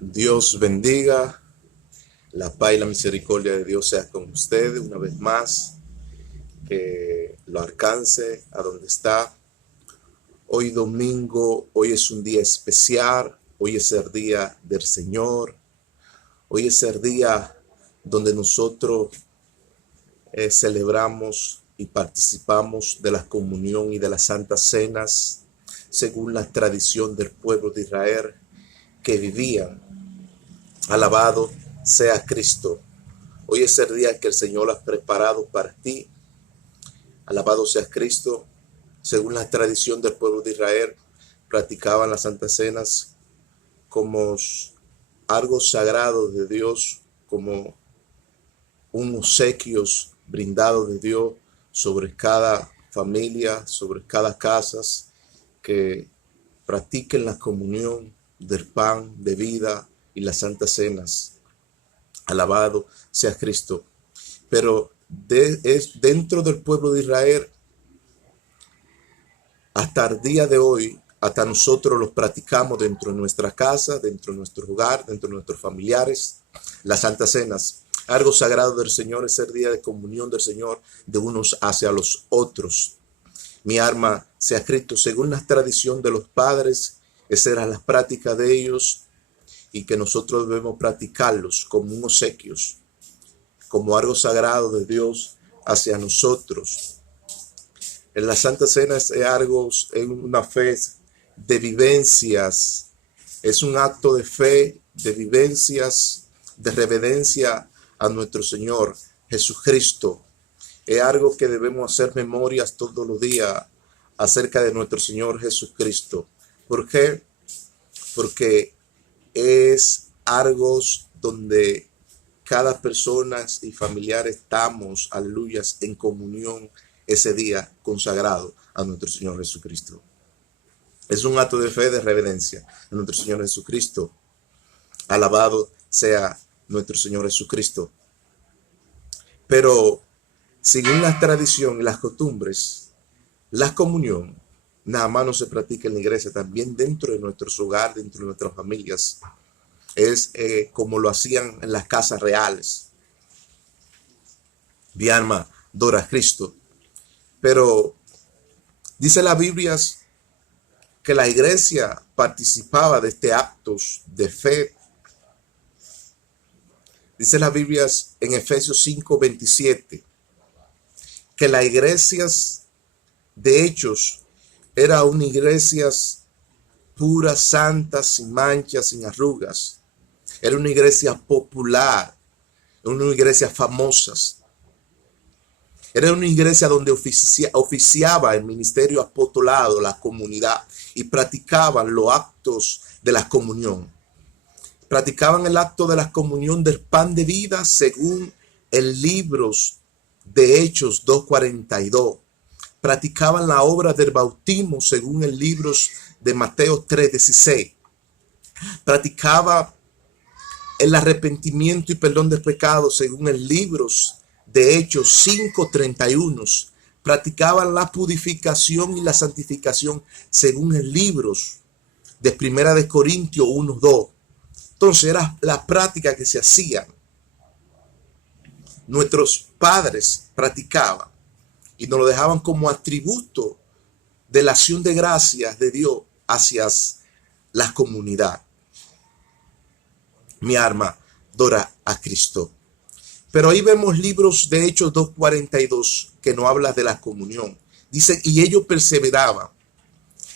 Dios bendiga, la paz y la misericordia de Dios sea con ustedes una vez más, que lo alcance a donde está. Hoy domingo, hoy es un día especial, hoy es el día del Señor, hoy es el día donde nosotros celebramos y participamos de la comunión y de las santas cenas, según la tradición del pueblo de Israel que vivían. Alabado sea Cristo. Hoy es el día que el Señor ha preparado para ti. Alabado sea Cristo. Según la tradición del pueblo de Israel, practicaban las santas cenas como algo sagrado de Dios, como un obsequio brindado de Dios sobre cada familia, sobre cada casa, que practiquen la comunión del pan de vida y las santas cenas. Alabado sea Cristo. Pero es dentro del pueblo de Israel, hasta el día de hoy, hasta nosotros los practicamos dentro de nuestra casa, dentro de nuestro hogar, dentro de nuestros familiares, las santas cenas. Algo sagrado del Señor es el día de comunión del Señor de unos hacia los otros. Mi alma sea Cristo, según la tradición de los padres, esa era la práctica de ellos, y que nosotros debemos practicarlos como un obsequio, como algo sagrado de Dios hacia nosotros. En la Santa Cena es algo, es una fe de vivencias, es un acto de fe, de vivencias, de reverencia a nuestro Señor Jesucristo. Es algo que debemos hacer memorias todos los días acerca de nuestro Señor Jesucristo. ¿Por qué? Porque es algo donde cada persona y familiar estamos, aleluyas, en comunión ese día consagrado a nuestro Señor Jesucristo. Es un acto de fe, de reverencia a nuestro Señor Jesucristo. Alabado sea nuestro Señor Jesucristo. Pero según la tradición y las costumbres, la comunión nada más no se practica en la iglesia, también dentro de nuestros hogares, dentro de nuestras familias. Es como lo hacían en las casas reales. Mi alma adora a Cristo. Pero dice la Biblia que la iglesia participaba de este actos de fe. Dice la Biblia en Efesios 5:27 que la iglesia de Hechos era una iglesia pura, santa, sin manchas, sin arrugas. Era una iglesia popular, una iglesia famosa. Era una iglesia donde oficiaba el ministerio apostolado, la comunidad, y practicaban los actos de la comunión. Practicaban el acto de la comunión del pan de vida según el libro de Hechos 2:42. Practicaban la obra del bautismo según el libro de Mateo 3:16. Practicaba el arrepentimiento y perdón de pecados según el libro de Hechos 5:31. Practicaban la purificación y la santificación según el libro de Primera de Corintios 1:2. Entonces era la práctica que se hacía. Nuestros padres practicaban y nos lo dejaban como atributo de la acción de gracias de Dios hacia la comunidad. Mi alma adora a Cristo. Pero ahí vemos libros de Hechos 2:42 que nos habla de la comunión. Dice, y ellos perseveraban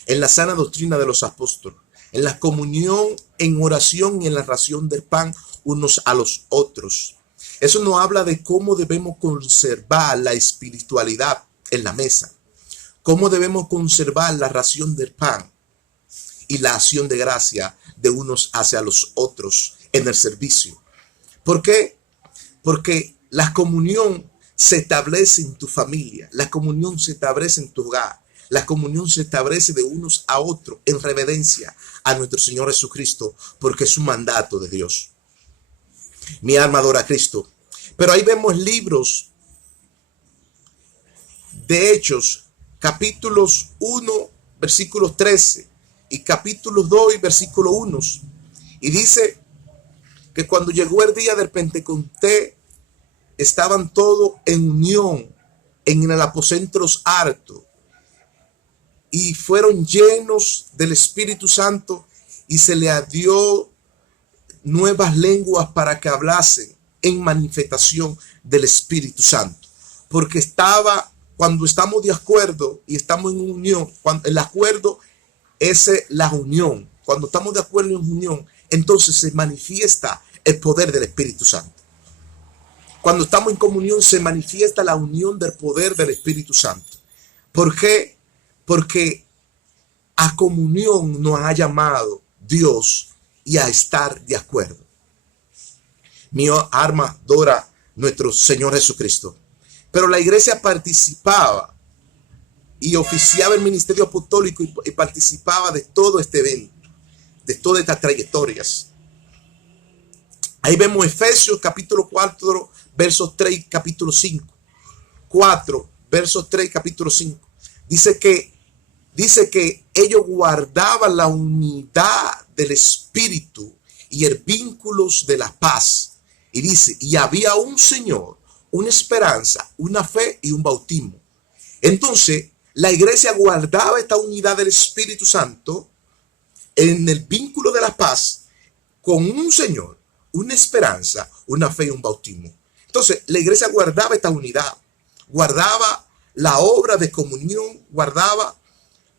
en la sana doctrina de los apóstoles, en la comunión, en oración y en la ración del pan unos a los otros. Eso nos habla de cómo debemos conservar la espiritualidad en la mesa, cómo debemos conservar la ración del pan y la acción de gracia de unos hacia los otros en el servicio. ¿Por qué? Porque la comunión se establece en tu familia, la comunión se establece en tu hogar, la comunión se establece de unos a otros en reverencia a nuestro Señor Jesucristo, porque es un mandato de Dios. Mi alma adora a Cristo. Pero ahí vemos libros de Hechos, capítulos 1, versículos 13, y capítulos 2, versículo 1. Y dice que cuando llegó el día del Pentecostés, estaban todos en unión en el aposento alto y fueron llenos del Espíritu Santo y se les dio nuevas lenguas para que hablasen en manifestación del Espíritu Santo. Porque cuando estamos de acuerdo y estamos en unión, cuando el acuerdo es la unión, cuando estamos de acuerdo en unión, entonces se manifiesta el poder del Espíritu Santo. Cuando estamos en comunión se manifiesta la unión del poder del Espíritu Santo. ¿Por qué? Porque a comunión nos ha llamado Dios y a estar de acuerdo. Mi alma adora nuestro Señor Jesucristo. Pero la iglesia participaba y oficiaba el ministerio apostólico y participaba de todo este evento, de todas estas trayectorias. Ahí vemos Efesios capítulo 4, versos 3, capítulo 5. 4, versos 3, capítulo 5. Dice que ellos guardaban la unidad del Espíritu y el vínculo de la paz. Y dice, y había un Señor, una esperanza, una fe y un bautismo. Entonces, la iglesia guardaba esta unidad del Espíritu Santo en el vínculo de la paz con un Señor, una esperanza, una fe y un bautismo. Entonces, la iglesia guardaba esta unidad, guardaba la obra de comunión, guardaba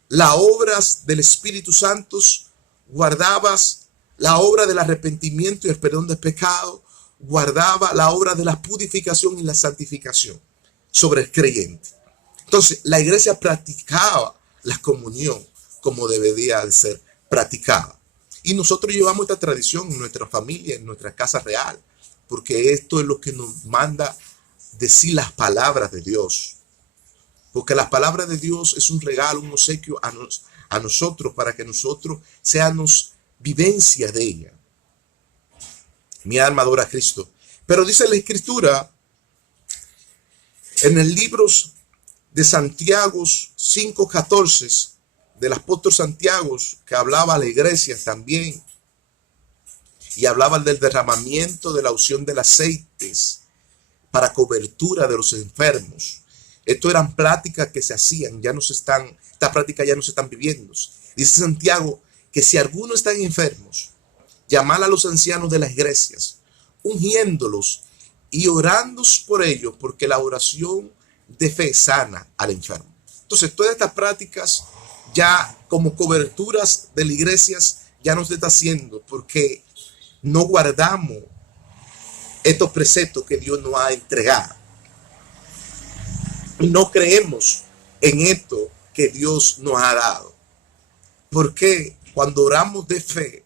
las obras del Espíritu Santo, guardaba la obra del arrepentimiento y el perdón de pecado, guardaba la obra de la purificación y la santificación sobre el creyente. Entonces, la iglesia practicaba la comunión como debería de ser practicada. Y nosotros llevamos esta tradición en nuestra familia, en nuestra casa real, porque esto es lo que nos manda decir las palabras de Dios. Porque las palabras de Dios es un regalo, un obsequio a nosotros para que nosotros seamos vivencia de ella. Mi alma adora a Cristo. Pero dice la Escritura en el libro de Santiago 5:14 del apóstol Santiago, que hablaba a la iglesia también y hablaba del derramamiento de la unción del aceite para cobertura de los enfermos. Esto eran prácticas que se hacían, estas prácticas ya no se están viviendo. Dice Santiago que si algunos están enfermos, llamar a los ancianos de las iglesias, ungiéndolos y orando por ellos, porque la oración de fe sana al enfermo. Entonces, todas estas prácticas ya como coberturas de las iglesias ya no se está haciendo porque no guardamos estos preceptos que Dios nos ha entregado. No creemos en esto que Dios nos ha dado. Porque cuando oramos de fe,